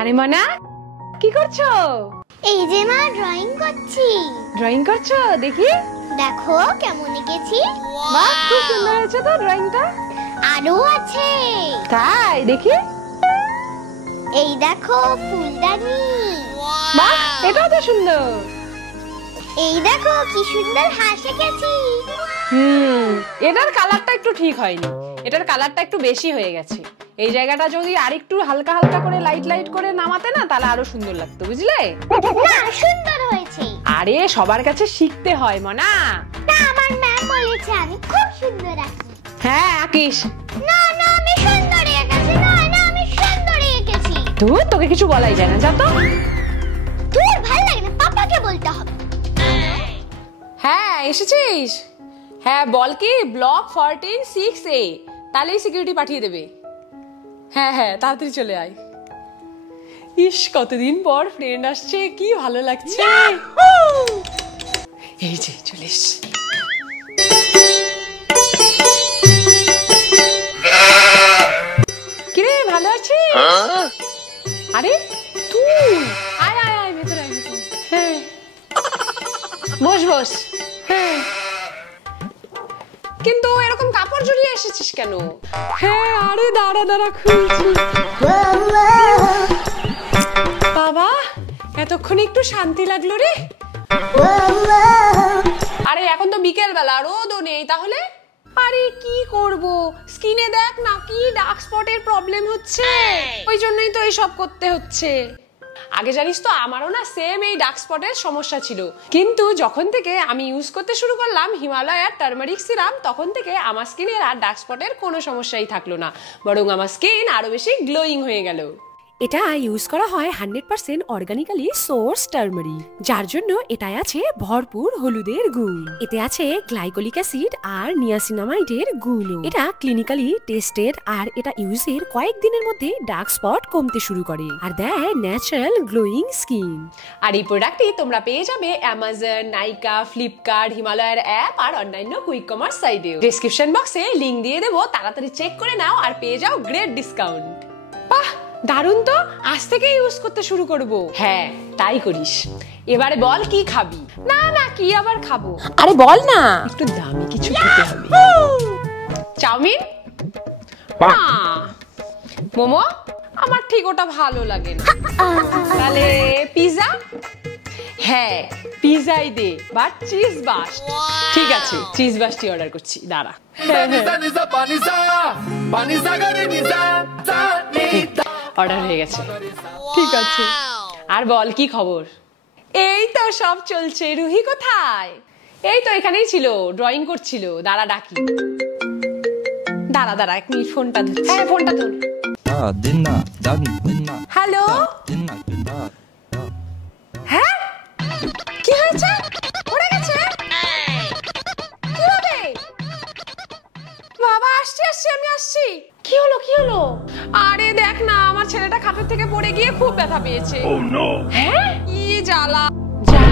আরে মনা, কি করছো? এই যে মা ড্রয়িং করছি। ড্রয়িং করছো? দেখি। দেখো কেমন এঁকেছি। বাহ, খুব সুন্দর হয়েছে তো ড্রয়িংটা। আরো আছে। তাই? দেখি। এই দেখো ফুলদানি। বাহ, এটাও তো সুন্দর। এই দেখো কি সুন্দর হাঁস এঁকেছি। এটার কালারটা একটু ঠিক হয়নি, এটার কালারটা একটু বেশি হয়ে গেছে। এই জায়গাটা যদি আরেকটু হালকা হালকা করে লাইট লাইট করে নামাতে না, তাহলে আরো সুন্দর লাগতো, বুঝলে? না, সুন্দর হয়েছে। আরে সবার কাছে শিখতে হয় মনা। না, আমার ম্যাম বলেছে আমি খুব সুন্দর আঁকি। হ্যাঁ, আঁকিস। না না, আমি সুন্দর এঁকেছি। না না, আমি সুন্দর এঁকেছি। তুই, তোকে কিছু বলাই যায় না, যা তো। তোর ভালো লাগে না, পাপাকে বলতে হবে। হ্যাঁ, এসেছিস? হ্যাঁ, বল কি ব্লক 14-6A, তাহলেই সিকিউরিটি পাঠিয়ে দেবে। হ্যাঁ হ্যাঁ, তাড়াতাড়ি চলে আয়। ইস, কতদিন পর ফ্রেন্ড আসছে, কি ভালো লাগছে। এই যে চলে এসছি। কিরে, ভালো আছিস? আরে তুই আয় আয় আয়, ভেতরে আয়, ভেতরে। হ্যাঁ, বস বস। হ্যাঁ, কিন্তু এরকম কাপড় জড়িয়ে এসেছিস কেন? হ্যাঁ, আরে দাঁড়া দাঁড়া, খুলছি। বাবা, এতক্ষণে একটু শান্তি লাগলো রে। আরে এখন তো বিকেল বেলা, রোদও নেই, তাহলে? আরে কি করব, স্কিনে দেখ না কি ডার্ক স্পটের প্রবলেম হচ্ছে, ওই জন্যই তো এইসব করতে হচ্ছে। আগে জানিস তো, আমারও না সেম এই ডার্ক স্পটের সমস্যা ছিল, কিন্তু যখন থেকে আমি ইউজ করতে শুরু করলাম হিমালয়ার টারমারিক সিরাম, তখন থেকে আমার স্কিনের আর ডার্ক স্পটের কোনো সমস্যাই থাকলো না, বরং আমার স্কিন আরো বেশি গ্লোয়িং হয়ে গেল। এটা ইউজ করা হয় 100% অর্গানিক্যালি সোর্স টারমারিক, যার জন্য এটায় আছে ভরপুর হলুদের গুণ। এতে আছে গ্লাইকোলিক অ্যাসিড আর নিয়াসিনামাইডের গুণ। এটা ক্লিনিক্যালি টেস্টেড, আর এটা ইউজের কয়েকদিনের মধ্যে ডার্ক স্পট কমতে শুরু করে আর দেয় ন্যাচারাল গ্লোয়িং স্কিন। আর এই প্রোডাক্টটি তোমরা পেয়ে যাবে অ্যামাজন, নাইকা, ফ্লিপকার্ট, হিমালয়ের অ্যাপ আর অন্যান্য কুইক কমার্স সাইটেও। ডেসক্রিপশন বক্সে লিংক দিয়ে দেবো, তাড়াতাড়ি চেক করে নাও আর পেয়ে যাও গ্রেট ডিসকাউন্ট। বাহ, দারুণ তো, আজ থেকে ইউজ করতে শুরু করব। হ্যাঁ, তাই করিস। এবারে বল কি খাবি? না না, কি আবার খাবো? আরে বল না, একটু দামি কিছু খেতে হবে। চাউমিন? না। মোমো? আমার ঠিক ওটা ভালো লাগে না। তাহলে পিজা? হ্যাঁ, পিজাই দে, বাট চিজ বাস। ঠিক আছে, চিজ বাসটি অর্ডার করছি, দাঁড়া। অর্ডার হয়ে গেছে। ঠিক আছে, আর বল কি খবর? এই তো সব চলছে। রুহি কোথায়? এই তো এখানেই ছিল, ড্রয়িং করছিল। দাঁড়া ডাকি। দাঁড়া দাঁড়া, এক মিনিট, ফোনটা ধরছি। হ্যাঁ, ফোনটা ধর। হ্যালো। হ্যাঁ, কি হয়েছে? পড়ে গেছে? কি হবে? বাবা, আসছি আসছি, আমি আসছি। কি হলো কি হলো? আরে দেখ না, আমার ছেলেটা খাটের থেকে পড়ে গিয়ে খুব ব্যথা পেয়েছে। হ্যাঁ, কি জ্বালা। যা,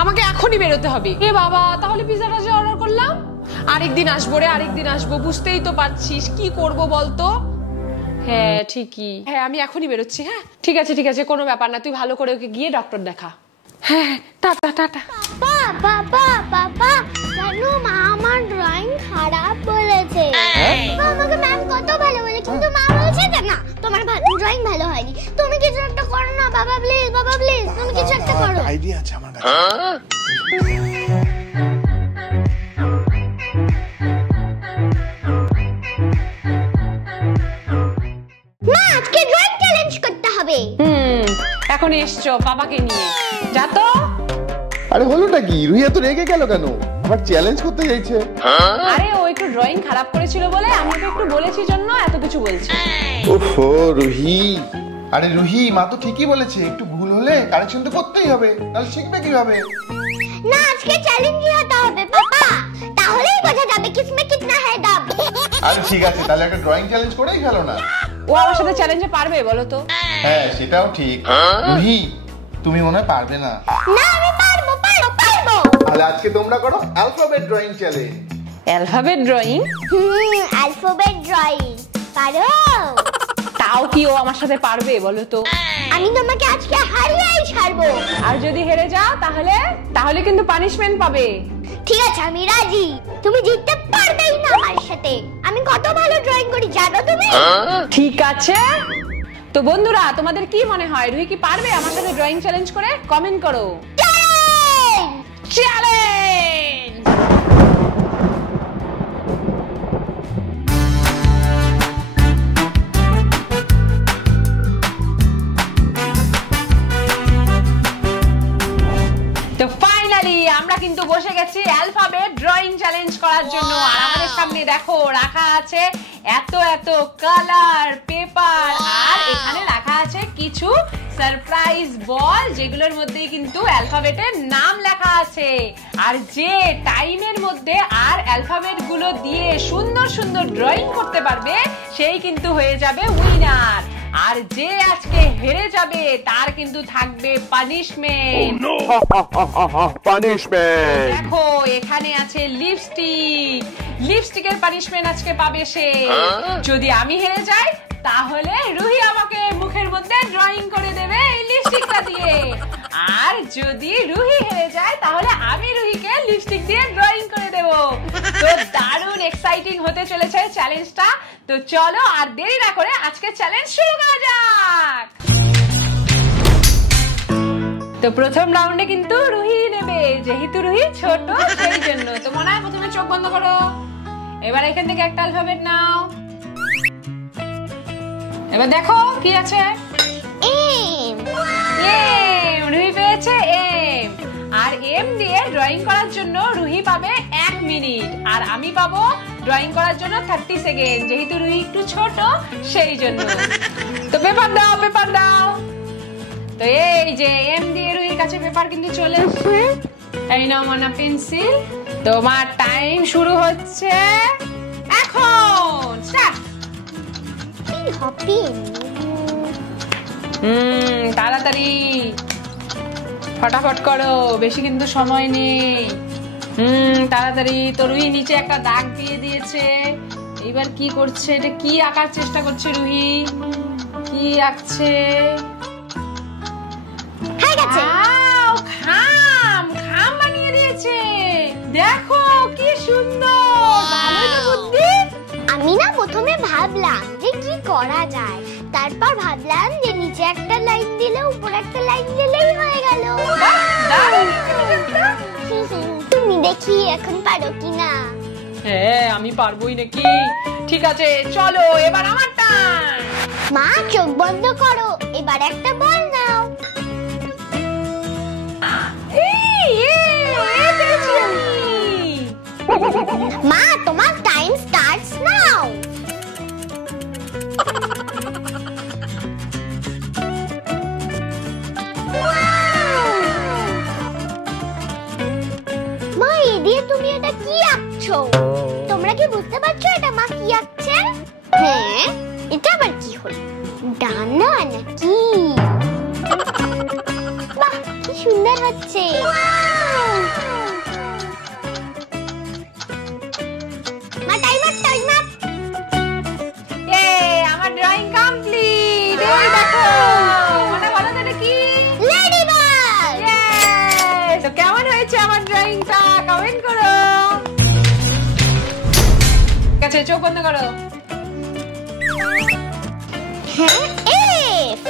আমাকে এখনই বেরোতে হবে। এ বাবা, তাহলে পিজাটা যে অর্ডার করলাম, আরেকদিন আসবো রে, আরেকদিন আসবো, বুঝতেই তো পারছিস, কি করব বলতো? হ্যাঁ ঠিকই, হ্যাঁ আমি এখনই বেরোচ্ছি। হ্যাঁ ঠিক আছে ঠিক আছে, কোনো ব্যাপার না, তুই ভালো করে ওকে গিয়ে ডক্টর দেখা। হ্যাঁ, টাটা টাটা। বাবা বাবা বাবা, জানো মা আমার ড্রয়িং খারাপ বলেছে। আমাকে ম্যাম কত ভালো বলে, কিন্তু মা বলছে যে না, তোমার ড্রয়িং ভালো হয়নি, তুমি কিছু একটা করো না বাবা প্লিজ, বাবা প্লিজ, তুমি কিছু একটা করো। আইডিয়া আছে আমার কাছে। মা, আজকে ড্রয়িং চ্যালেঞ্জ করতে হবে। এখন এসছো বাবাকে নিয়ে, যা তো। আরে হলোটা কি? রুহি এত রেগে গেল কেন? আবার চ্যালেঞ্জ করতে যাইছে। আরে ও একটু ড্রয়িং খারাপ করেছিল বলে আমি ওকে একটু বলেছি, জন্য এত কিছু বলছে। ওহো রুহি, আরে রুহি, মা তো ঠিকই বলেছে, একটু ভুল হলে কারেকশন তো করতেই হবে, তাহলে শিখবে কিভাবে? না, আজকে চ্যালেঞ্জই হতে হবে বাবা, তাহলেই বোঝা যাবে কিসমে কিতনা হ্যায় দাব। আরে ঠিক আছে, তাহলে একটা ড্রয়িং চ্যালেঞ্জ করেই ফেলো না। ও আমার সাথে চ্যালেঞ্জে পারবে বলো তো? হ্যাঁ সেটাও ঠিক। রুহি, তুমি মনে হয় পারবে না। না, আমি পারবো পারবো পারবো। তাহলে আজকে তোমরা করো alphabet drawing challenge. Alphabet drawing? Alphabet drawing পারো? তাও তাও কি ও আমার সাথে পারবে বলো তো? আমি তোমাকে আজকে হারিয়েই ছাড়বো। আর যদি হেরে যাও তাহলে কিন্তু পানিশমেন্ট পাবে। ঠিক আছে, আমি রাজি। তুমি জিততে পারবেই না আমার সাথে। আমি কত ভালো ড্রয়িং করি জানো তুমি? ঠিক আছে, তো বন্ধুরা তোমাদের কি মনে হয় রুহি কি পারবে আমার সাথে ড্রয়িং চ্যালেঞ্জ করে? কমেন্ট করো। চ্যালেঞ্জ! তো ফাইনালি আমরা কিন্তু বসে গেছি অ্যালফাবেট ড্রয়িং চ্যালেঞ্জ করার জন্য। আর আমাদের সামনে দেখো রাখা আছে এত এত কালার পেপার, আর এখানে রাখা আছে কিছু সারপ্রাইজ বল, যেগুলোর মধ্যে কিন্তু অ্যালফাবেটের নাম লেখা আছে। আর যে টাইমের মধ্যে আর অ্যালফাবেট গুলো দিয়ে সুন্দর সুন্দর ড্রয়িং করতে পারবে সেই কিন্তু হয়ে যাবে উইনার। আর যে আজকে হেরে যাবে তার কিন্তু থাকবে পানিশমেন্ট। পানিশমেন্ট। দেখো এখানে আছে লিপস্টিকের পানিশমেন্ট আজকে পাবে সে। যদি আমি হেরে যাই তাহলে রুহি আমাকে মুখের মধ্যে ড্রয়িং করে দেবে এই লিপস্টিকটা দিয়ে। আর যদি রুহি হেরে যায় তাহলে আমি রুহিকে লিপস্টিক দিয়ে ড্রয়িং করে দেব। তো দারুণ এক্সাইটিং হতে চলেছে চ্যালেঞ্জটা। তো চলো আর দেরি না করে আজকে চ্যালেঞ্জ শুরু করা যাক। তো প্রথম রাউন্ডে কিন্তু রুহি নেবে, যেহেতু রুহি ছোট সেই জন্য। তো মনে হয় প্রথমে চোখ বন্ধ করো। এবার এখান থেকে একটা অ্যালফাবেট নাও। এবার দেখো কি আছে। এম। এম, রুহি পেয়েছে এম। আর এম দিয়ে ড্রয়িং করার জন্য রুহি পাবে 1 মিনিট, আর আমি পাবো ড্রয়িং করার জন্য 30 সেকেন্ড, যেহেতু রুহি একটু ছোট সেই জন্য। তো পেপার দাও। তো এই যে এম দিয়ে রুহির কাছে পেপার কিন্তু চলে এসেছে। এই নাও মানা পেন্সিল। তোমার টাইম শুরু হচ্ছে এখন। স্টার্ট। তাড়াতাড়ি ফটাফট করো, বেশি কিন্তু সময় নেই। তাড়াতাড়ি। তো রুহি নিচে একটা দাগ দিয়ে দিয়েছে। এইবার কি করছে? এটা কি আঁকার চেষ্টা করছে রুহি? কি আঁকছে? খাম বানিয়ে দিয়েছে। দেখো কি সুন্দর। আমি না প্রথমে ভাবলাম যে কি করা যায়, তারপর ভাবলাম যে নিচে একটা লাইন দিলে উপরে একটা লাইন দিলেই হয়ে গেল। তুমি দেখি এখন পারো কিনা। হ্যাঁ আমি পারবোই নাকি। ঠিক আছে চলো এবার আমার টার্ন। মা চোখ বন্ধ করো, এবার একটা বল নাও। মা তোমার টাইম স্টার্টস নাও। মা এই দিয়ে তুমি এটা কি আঁকছো? তোমরা কি বুঝতে পারছো এটা মা কি আঁকছে? হ্যাঁ, এটা আবার কি হলো? ডানা নাকি? বাহ কি সুন্দর হচ্ছে। আমার ড্রয়িং কমপ্লিট। এই দেখো মানে বলো তো এটা কি? লেডিবার্ড। তো কেমন হয়েছে আমার ড্রয়িংটা? কমেন্ট করো। ঠিক আছে চোখ বন্ধ করো। হ্যাঁ এফ।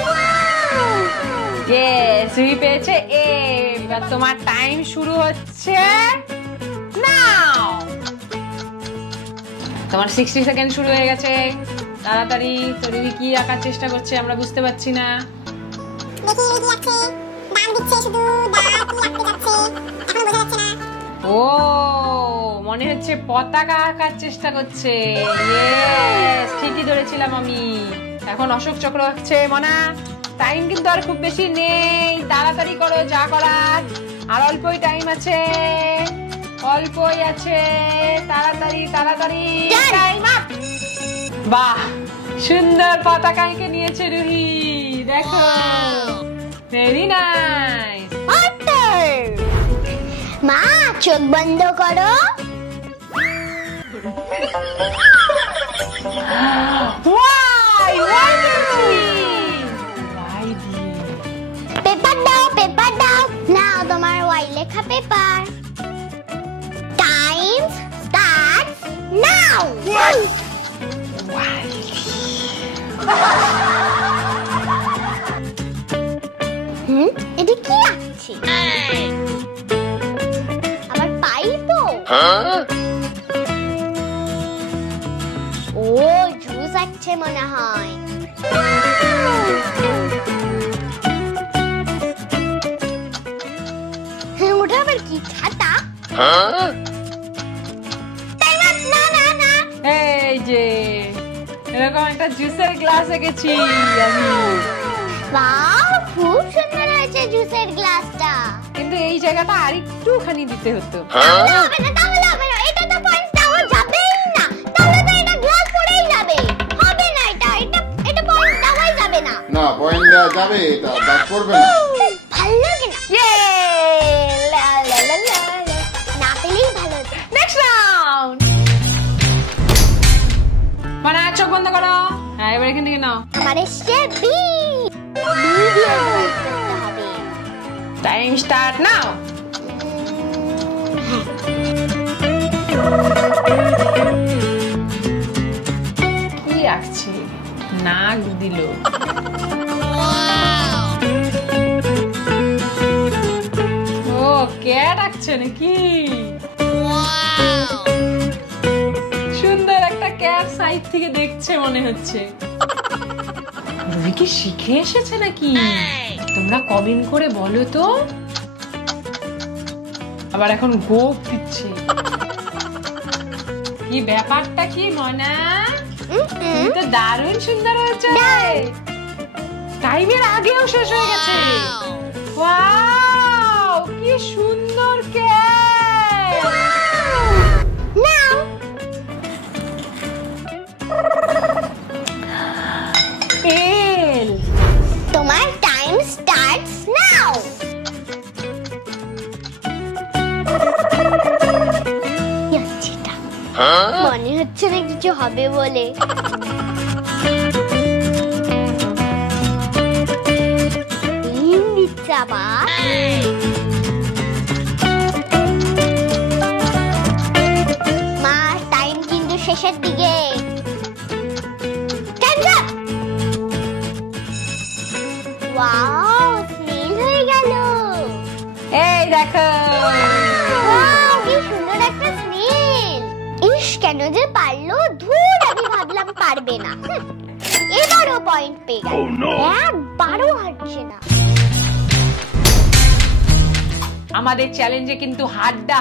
ইয়েস রুহি পেয়েছে এফ। এবার তোমার টাইম শুরু হচ্ছে নাও। তোমার 60 সেকেন্ড শুরু হয়ে গেছে। তাড়াতাড়ি। তো রুহি কি আঁকার চেষ্টা করছে আমরা বুঝতে পারছি না। ও মনে হচ্ছে পতাকা আঁকার চেষ্টা করছে। ইয়েস ঠিকই ধরেছিলাম আমি। এখন অশোক চক্র আঁকছে। মনা টাইম কিন্তু আর খুব বেশি নেই, তাড়াতাড়ি করো যা করার। আর অল্পই টাইম আছে, অল্পই আছে। তাড়াতাড়ি তাড়াতাড়ি টাইম আপ। বাহ সুন্দর পতাকা এঁকে নিয়েছে রুহি। দেখো ভেরি নাইস। মা চোখ বন্ধ করো। Why? Wonderful! ও জুস আছে মনে হয়। ওটা আবার কি ছাতা? না না না, এই যে এরকম একটা জুসের গ্লাস এঁকেছি আমি। বাহ, খুব সুন্দর হয়েছে জুসের গ্লাসটা। কিন্তু এই জায়গাটা আরেকটুখানি দিতে হতো। তাহলে হবে না, তাহলে হবে না, এটা তো পয়েন্ট দেওয়া যাবেই না। তাহলে তো এটা গ্লাস পড়েই যাবে, হবে না, এটা পয়েন্ট দেওয়াই যাবে না। না, পয়েন্ট দেওয়া যাবে, এটা দাগ পড়বে না। ভালো লাগে না। ইয়ে লা লা লা লা লা। না পেলেই ভালো হতো। Next round. মানে চোখ বন্ধ করো। হ্যাঁ, এবার এখান থেকে নাও। আমার এসছে বি। ভিডিও করতে হবে। Time start now. কি আসছে? নাক দিল। ও ক্যাট আঁকছে নাকি? সুন্দর একটা ক্যাট সাইড থেকে দেখছে মনে হচ্ছে। রুহি কি শিখে এসেছে নাকি? তোমরা কমেন্ট করে বলো তো। আবার এখন গোপ দিচ্ছে। কি ব্যাপারটা কি মনা? তো দারুণ সুন্দর হয়েছে। টাইমের আগেও শেষ হয়ে গেছে। ওয়াও, কি সুন্দর কেক। নাও। এল তোমার টাইম স্টার্টস নাও। মনে হচ্ছে না কিছু হবে বলে। মা, টাইম কিন্তু শেষের দিকে। ওয়াও, স্নেল হয়ে গেল। এই দেখো। ওয়াও, কি সুন্দর একটা স্নেল। ইস, কেন যে পারলো, ধুর, আমি ভাবলাম পারবে না। এবারও পয়েন্ট পেয়ে গেল। একবারও হারছে না। আমাদের চ্যালেঞ্জে কিন্তু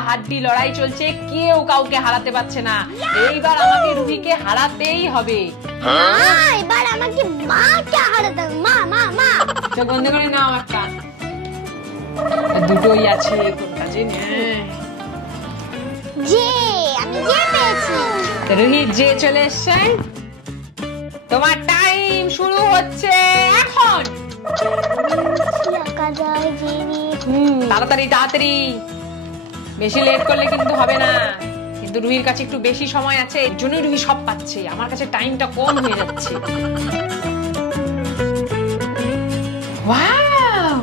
হাড্ডি লড়াই চলছে, কেউ কাউকে হারাতে পারছে না। এইবার আমাকে রুহিকে হারাতেই হবে। এবার আমাকে মাকে হারাতে হবে। মা মা মা। চোখ বন্ধ করে নাও একটা। দুটোই আছে, কোনটা যে যে আমি যে পেয়েছি। রুহি যে চলে এসছে। তোমার টাইম শুরু হচ্ছে এখন। তাড়াতাড়ি তাড়াতাড়ি, বেশি লেট করলে কিন্তু হবে না। কিন্তু রুহির কাছে একটু বেশি সময় আছে, এর জন্যই রুহি সব পাচ্ছে। আমার কাছে টাইমটা কম হয়ে যাচ্ছে। ওয়াও,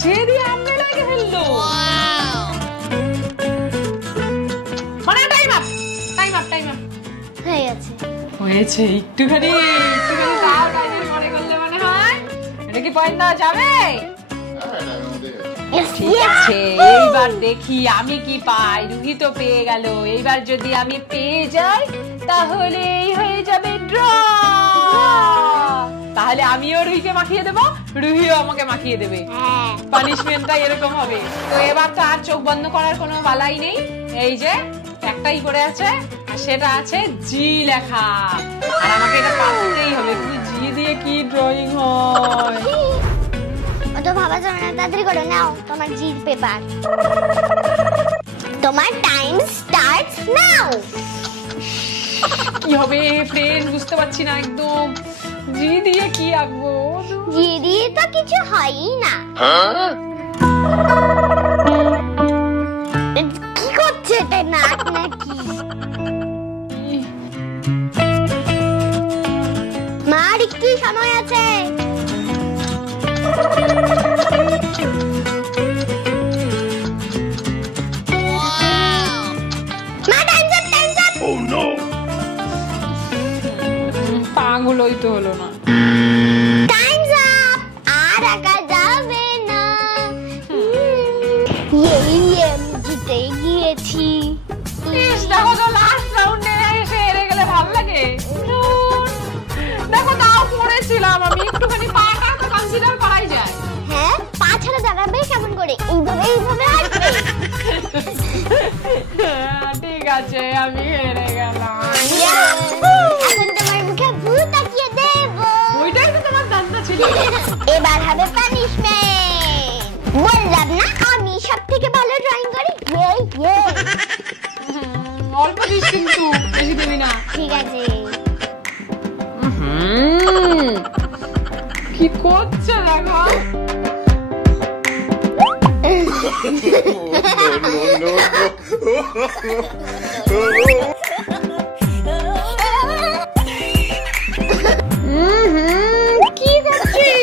জেরি আমনে লাগে ফেললো। মানে time up, time up, time up হয়ে গেছে। হয়েছে। একটুখানি তাও টাইমের পরে করলে মনে হয়। এটা কি পয়েন্ট দেওয়া যাবে? ঠিক আছে, এইবার দেখি আমি কি পাই। রুহি তো পেয়ে গেল, এইবার যদি আমি পেয়ে যাই তাহলে হয়ে যাবে ড্র। তাহলে আমিও রুহিকে মাখিয়ে দেবো, রুহিও আমাকে মাখিয়ে দেবে। পানিশমেন্টটা এরকম হবে। তো এবার তো আর চোখ বন্ধ করার কোনো বালাই নেই। এই যে একটাই করে আছে, আর সেটা আছে জি লেখা। আর আমাকে এটা পারতেই হবে। কিন্তু জি দিয়ে কি ড্রয়িং হয়? অত ভাবা যাবে না, তাড়াতাড়ি করে নাও তোমার জির পেপার। তোমার টাইম স্টার্টস নাও। কি হবে ফ্রেন্ড, বুঝতে পারছি না একদম। জি দিয়ে কি আঁকবো? জি দিয়ে তো কিছু হয়ই না। কি করছে এটা, নাক নাকি? মার একটু সময় আছে। পাগুলোই তো হলো না। টাইমস আপ, আর আঁকা যাবে না। এই আমি জিতে করে এইভাবে এইভাবে হাঁটবে। ঠিক আছে, আমি হেরে গেলাম। এখন তোমার মুখে ভূত তাকিয়ে দেব। ওইটাই তো তোমার ধান্দা ছিল। এবার হবে পানিশমেন্ট। বললাম না আমি সবথেকে ভালো ড্রয়িং করি। অল্প দিস কিন্তু, বেশি দিবি না। ঠিক আছে। কি করছে দেখো। কি করছিস?